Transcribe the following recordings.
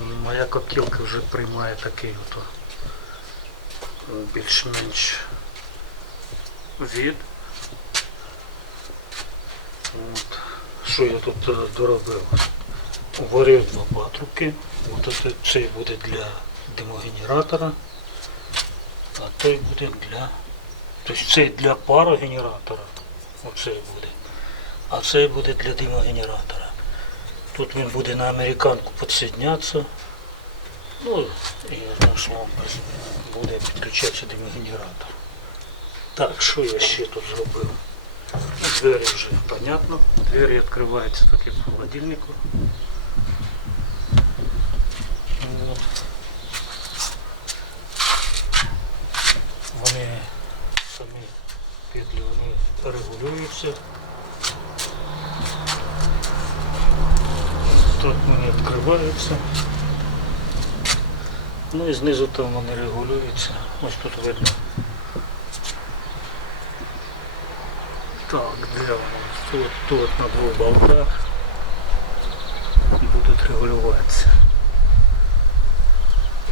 Моя коптілка вже приймає такий ото е, більш-менш від. От. Що я тут е, доробив? Варив два патрубки. От цей буде для димогенератора, а той буде для. Тобто цей для парогенератора. Оцей буде. А цей буде для димогенератора. Тут він буде на американку підсоединятися. Ну і одним словом буде підключатися димогенератор. Так, що я ще тут зробив? Двері вже понятно. Двері відкриваються таки в холодильнику. Вони самі петлі вони регулюються. Тут вони відкриваються. Ну і знизу там вони регулюються. Ось тут видно. Так, де воно? Тут, тут на двох болтах будуть регулюватися.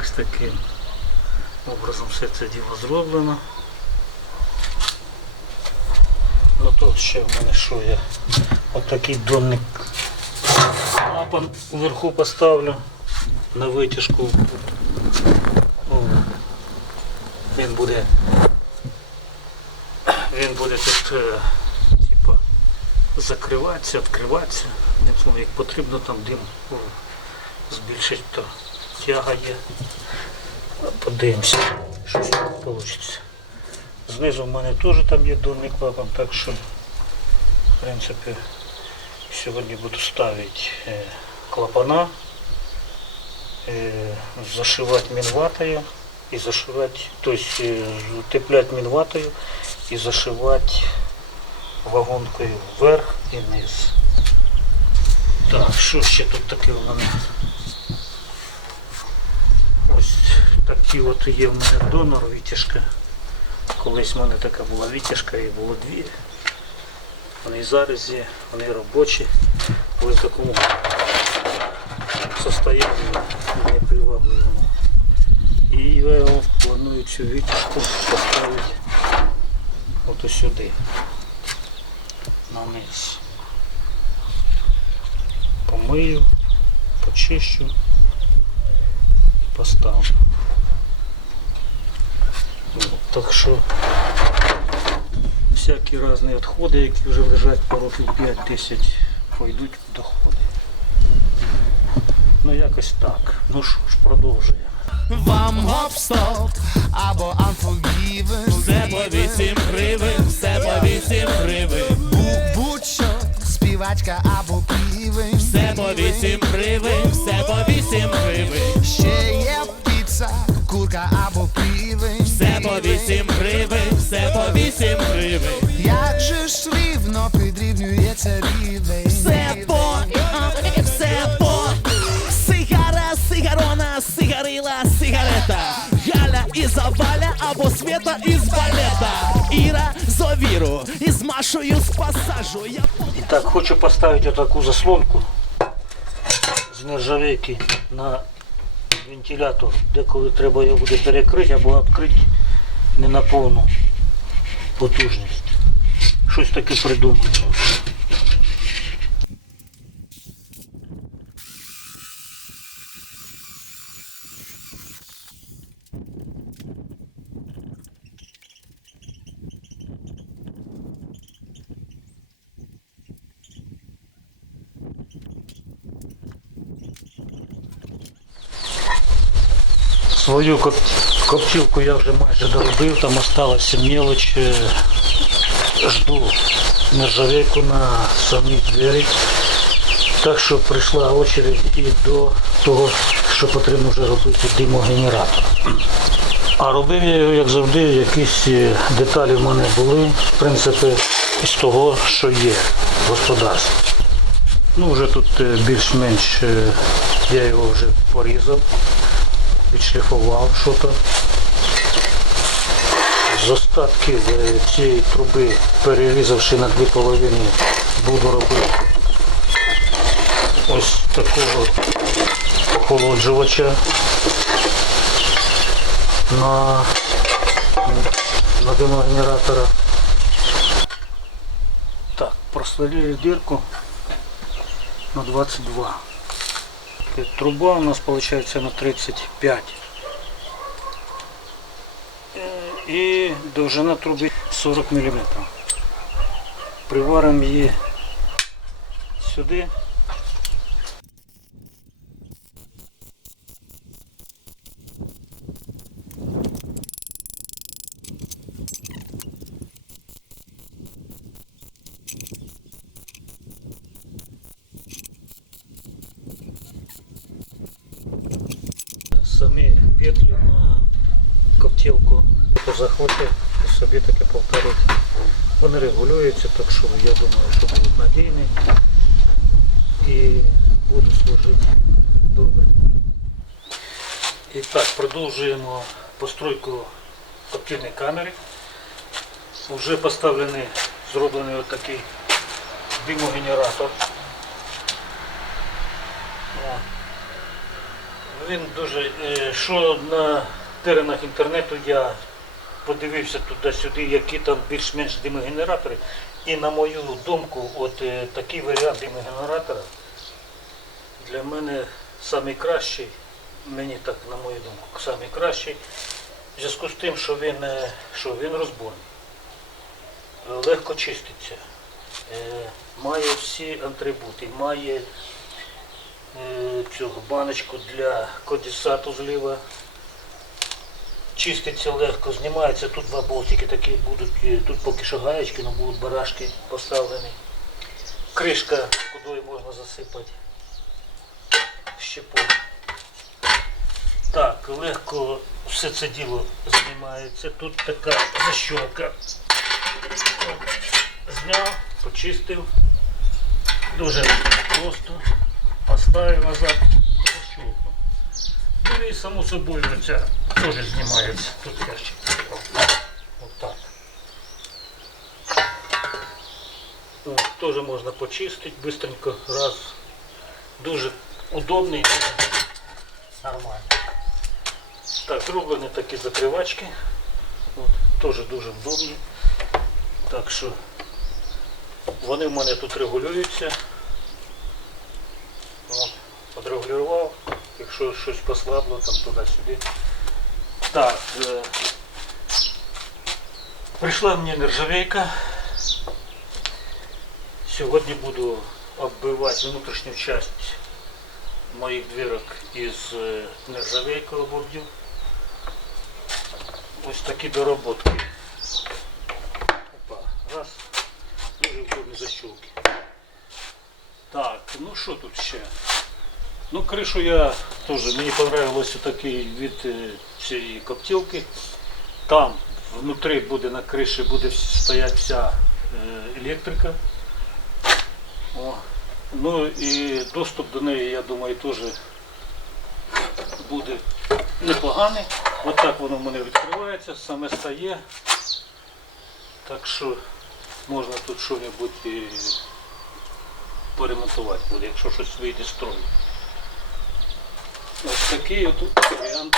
Ось таким образом все це діло зроблено. Ну тут ще в мене що я отакий донник вверху поставлю на витяжку. О, Він буде він буде тут типа, закриватися, відкриватися. Як потрібно там дим збільшити, то тяга є. Подивимося, що вийде. Знизу в мене теж там є донний клапан, так що в принципі сьогодні буду ставити е, клапана, е, зашивати мінватою і зашивати, тобто е, утепляти мінватою і зашивати вагонкою вверх і вниз. Так, що ще тут таке в мене? Ось такі от є в мене донор витяжка. Колись в мене така була витяжка і було дві. Вони і зараз є, вони робочі, але в такому состоянні непривабливому. І я планую цю витяжку поставити от сюди, на низ. Помию, почищу і поставлю. Так що всякі різні відходи, які вже лежать по років 5-10, пойдуть в доходи. Ну якось так. Ну що ж, продовжуємо. Вам гоп-стоп або Unforgiven Все по вісім гривень, все по вісім гривень, Будь-що, співачка або півень все по вісім гривень, все по вісім гривень, Ще є піца, курка або все по вісім гривень, Як же ж рівно підрівнюється рівень? Все по, все по, сигара, сигарона, сигарила, сигарета, Галя і Заваля або Света із балета, Іра Зовіру із Машою з пасажу. Я І так, хочу поставити отаку заслонку з нержавейки на вентилятор, де коли треба його буде перекрити або відкрити не на повну потужність. Щось таке придумаю. Свою коп- коптілку я вже майже доробив, там осталася мелоч. е, Жду нержавейку на самі двері. Так що прийшла очередь і до того, що потрібно вже робити димогенератор. А робив я його, як завжди, якісь е, деталі в мене були, в принципі, із того, що є в господарстві. Ну, вже тут е, більш-менш е, я його вже порізав відшліфував щось. З остатків е, цієї труби, перерізавши на дві половини, буду робити ось такого охолоджувача на, на димогенератора. Так, просверлили дырку на 22. Труба у нас получается на 35. Э, И довжина труби 40 мм. Приваримо її сюди. Самі петлі на коптілку по захоті собі таке повторити. Вони регулюються, так що я думаю, що будуть надійні і будуть служити добре. І так, продовжуємо постройку коптильної камери. Вже поставлений, зроблений отакий димогенератор. Він дуже, е, що на теренах інтернету я подивився туди-сюди, які там більш-менш димогенератори. І на мою думку, от е, такий варіант димогенератора для мене найкращий, мені так, на мою думку, найкращий, в зв'язку з тим, що він, е, що він розборний, легко чиститься, е, має всі атрибути, має е, цього баночку для конденсату зліва. Чиститься легко, знімається. Тут два болтики такі будуть, тут поки що гаєчки, але будуть барашки поставлені. Кришка, куди можна засипати. Щепом. Так, легко все це діло знімається. Тут така защолка. Зняв, почистив. Дуже просто. Поставив назад. Ну і само собою ця теж знімається. Тут ящик. Отак. От, Теж можна почистити быстренько раз. Дуже удобний. Нормально. Так, зроблені такі закривачки. Теж дуже вдобні. Так що вони в мене тут регулюються. От, Подрегулював, якщо щось послабло, там туди-сюди. Так, е, прийшла мені нержавейка. Сьогодні буду оббивати внутрішню частину моїх дверок із е, нержавейкою бордів. Ось такі доработки. Опа, раз. Дуже вдобні защолки. Так, ну що тут ще? Ну, кришу я теж, мені понравилось такий від е, цієї коптілки. Там внутрі буде на криші буде стояти вся е, електрика. О. Ну і доступ до неї, я думаю, теж буде непоганий. От так воно в мене відкривається, саме стає. Так що можна тут щось і поремонтувати буде, якщо щось вийде з строю. Ось такий от варіант.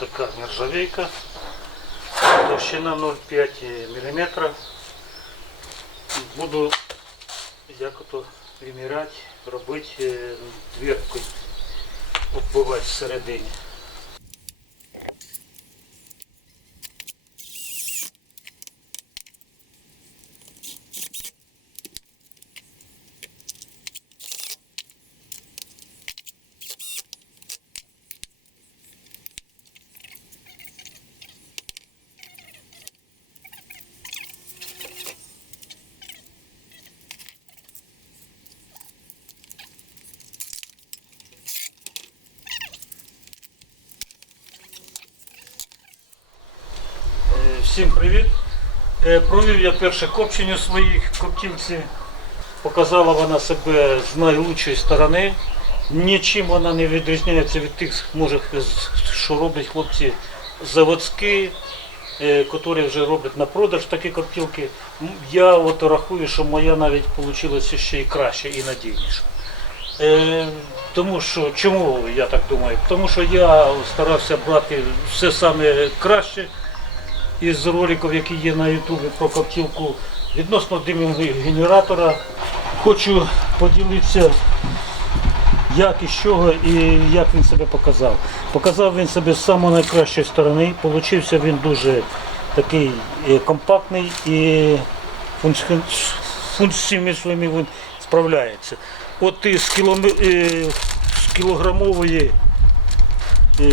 Така нержавейка. Товщина 0,5 мм. Буду як ото виміряти, робити е, дверкою, оббивати всередині. Всім привіт! Е, Провів я перше копчення своїх коптівці. Показала вона себе з найлучшої сторони. Нічим вона не відрізняється від тих, може, що роблять хлопці заводські, е, які вже роблять на продаж такі коптілки. Я от рахую, що моя навіть вийшла ще і краще і надійніша. Е, тому що чому я так думаю? Тому що я старався брати все саме краще із роликів, які є на Ютубі про коптілку. Відносно димового генератора хочу поділитися, як і з чого і як він себе показав. Показав він себе з самої найкращої сторони. Получився він дуже такий е, компактний і функці- функціями своїми він справляється. От е, з кілограмової е,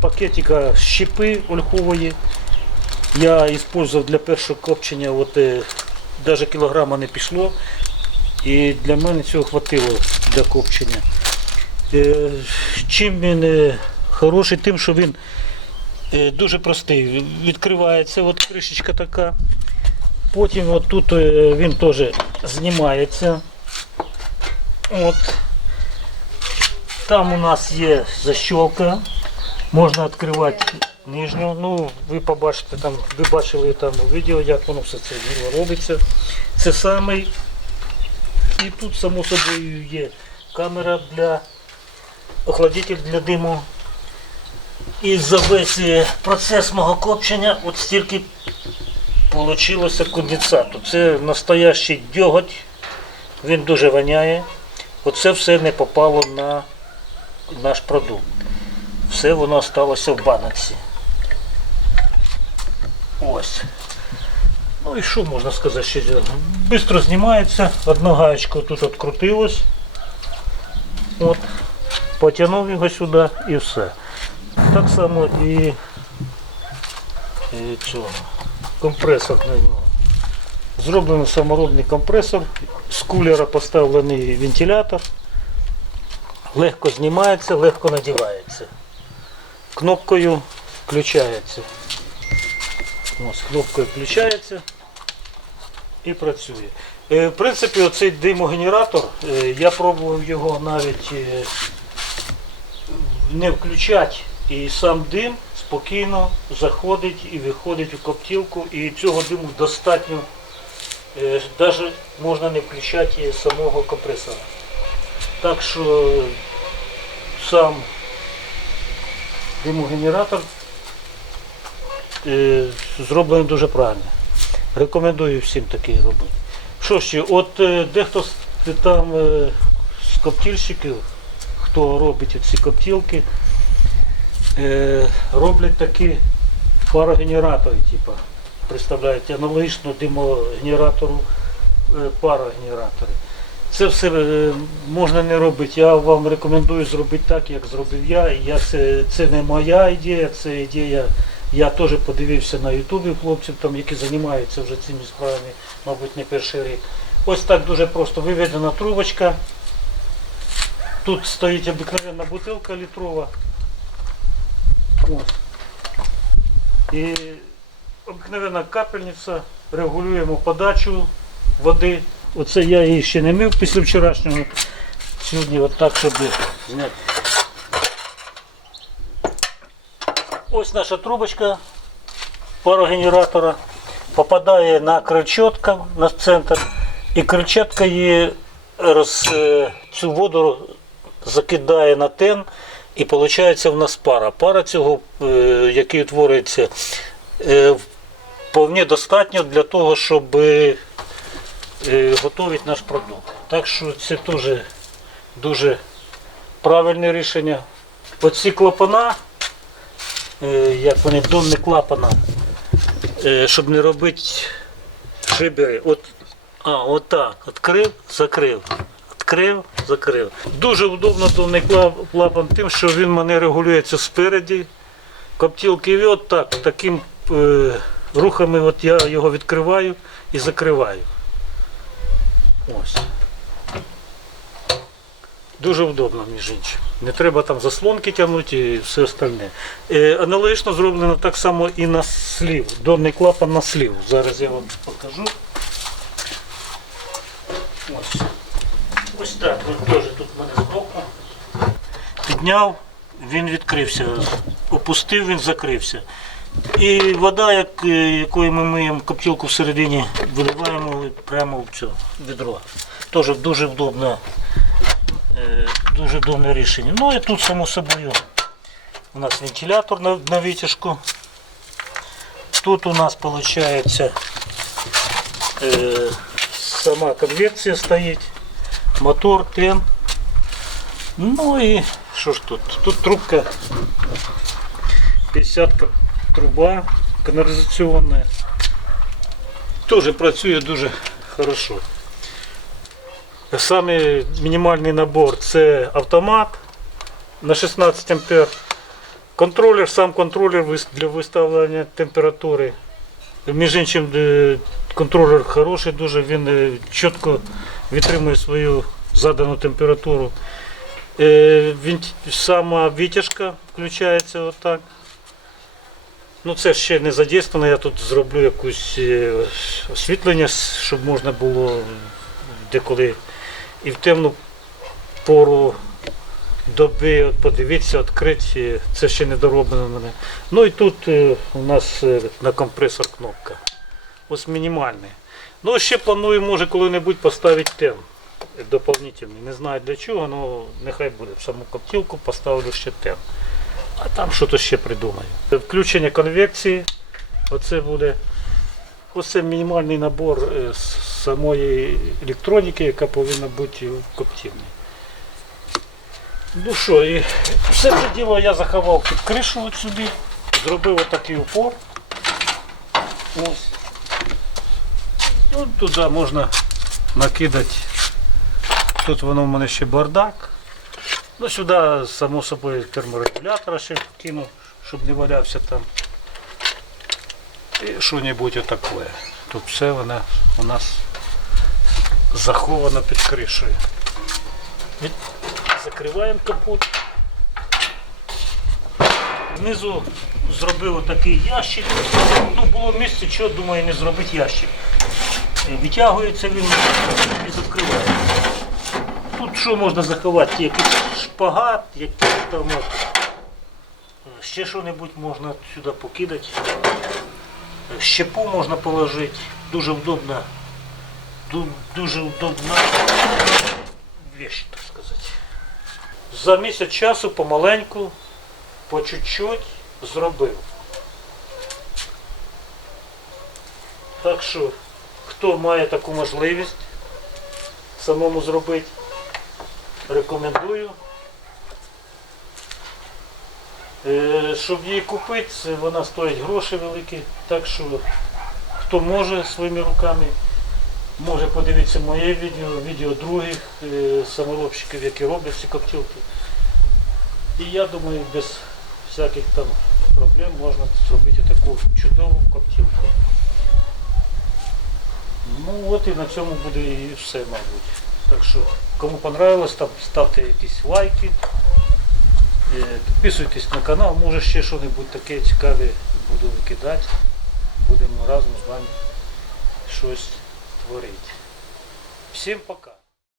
пакетика щепи ольхової я использовал для першого копчення, от, е, навіть кілограма не пішло. І для мене цього хватило для копчення. Е, чим він е, хороший, тим, що він е, дуже простий. Відкривається от кришечка така. Потім от тут е, він теж знімається. От. Там у нас є защелка. Можна відкривати нижню. Ну, ви побачите там, ви бачили там у відео, як воно все це діло робиться. Це самий. І тут, само собою, є камера для охладитель для диму. І за весь е, процес мого копчення от стільки вийшло конденсату. Це настоящий дьоготь, він дуже воняє. Оце все не попало на наш продукт. Все воно залишилося в баночці. Ось. Ну і що можна сказати ще? Бистро знімається, одна гаєчка тут відкрутилась. От. Потягнув його сюди і все. Так само і, і цього, компресор на нього. Зроблений саморобний компресор, з кулера поставлений вентилятор. Легко знімається, легко надівається. Кнопкою включається. Ось, кнопкою включається і працює. Е, В принципі, оцей димогенератор, е, я пробував його навіть е, не включати, і сам дим спокійно заходить і виходить у коптілку, і цього диму достатньо, навіть можна не включати самого компресора. Так що сам димогенератор е, зроблений дуже правильно. Рекомендую всім такий робити. Що ще, от е, дехто з там е, з коптільщиків, хто робить ці коптілки, е, роблять такі парогенератори, типу, представляють аналогічно димогенератору е, парогенератори. Це все е, можна не робити. Я вам рекомендую зробити так, як зробив я. Я це, це не моя ідея, це ідея. Я теж подивився на Ютубі хлопців, там, які займаються вже цими справами, мабуть, не перший рік. Ось так дуже просто виведена трубочка. Тут стоїть обикновенна бутилка літрова. І обикновенна капельниця, регулюємо подачу води. Оце я її ще не мив після вчорашнього. Сьогодні от так, щоб зняти. Ось наша трубочка парогенератора попадає на крильчатку, на центр, і крильчатка її роз, е, цю воду закидає на тен, і виходить в нас пара. Пара цього, е, який утворюється, е, достатньо для того, щоб готувати наш продукт. Так що це теж дуже правильне рішення. Оці клапана, як вони донні клапана, е, щоб не робити шибери. От, а, отак. Відкрив, закрив. Відкрив, закрив. Дуже удобно донний кла- клапан тим, що він мене регулюється спереді. Коптілки от так, таким е, рухами от я його відкриваю і закриваю. Ось. Дуже удобно, між іншим. Не треба там заслонки тягнути і все остальне. Е, аналогічно зроблено так само і на слів. Донний клапан на слів. Зараз я вам покажу. Ось. Ось так. Він теж тут в мене збоку. Підняв, він відкрився. опустив, він закрився. І вода, як, е, якою ми миємо коптілку всередині, виливаємо прямо в це відро. Теж дуже вдобне, е, дуже вдобне рішення. Ну і тут, само собою, у нас вентилятор на, на витяжку. Тут у нас виходить е, сама конвекція стоїть, мотор, тен. Ну і що ж тут? Тут трубка 50 труба каналізаційна. Теж працює дуже хорошо. Саме мінімальний набор це автомат на 16 ампер. Контролер, сам контролер для виставлення температури. Між іншим, е, контролер хороший, дуже він е, чітко витримує свою задану температуру. Е, він, сама витяжка включається отак. Ну це ще не задействовано, я тут зроблю якусь освітлення, щоб можна було деколи і в темну пору доби от подивитися, відкрити. Це ще не дороблено мене. Ну і тут е, у нас е, на компресор кнопка. Ось мінімальний. Ну ще планую, може, коли-небудь поставити тем доповнительний. Не знаю для чого, але нехай буде. В саму коптілку поставлю ще тем. А там щось ще придумаю. Включення конвекції. Оце буде. Оце мінімальний набор е, самої електроніки, яка повинна бути в коптівні. Ну що, і все це діло я заховав під кришу от сюди, зробив отакий упор. Ось. Ну, туди можна накидати. Тут воно в мене ще бардак. Ну сюди, само собою, терморегулятора ще кину, щоб не валявся там. І що-небудь отаке. Тут все воно у нас заховано під кришею. Закриваємо капот. Внизу зробив отакий ящик. Ну, було місце, що думаю, не зробити ящик. Е, Витягується він і закривається. Тут що можна заховати? Якийсь шпагат, якийсь там е, ще що-небудь можна сюди покидати. Щепу можна положити. Дуже вдобна. ду- Дуже вдобна вещь, так сказати. За місяць часу помаленьку, по чуть-чуть зробив. Так що, хто має таку можливість самому зробити, рекомендую. Е, Щоб її купити, вона стоїть гроші великі, так що хто може своїми руками, може подивитися моє відео, відео других е, саморобщиків, які роблять ці коптілки. І я думаю, без всяких там проблем можна зробити таку чудову коптілку. Ну от і на цьому буде і все, мабуть. Так що, кому понравилось, ставте якісь лайки, е, підписуйтесь на канал, може ще щось таке цікаве буду викидати. Будемо разом з вами щось творити. Всім пока!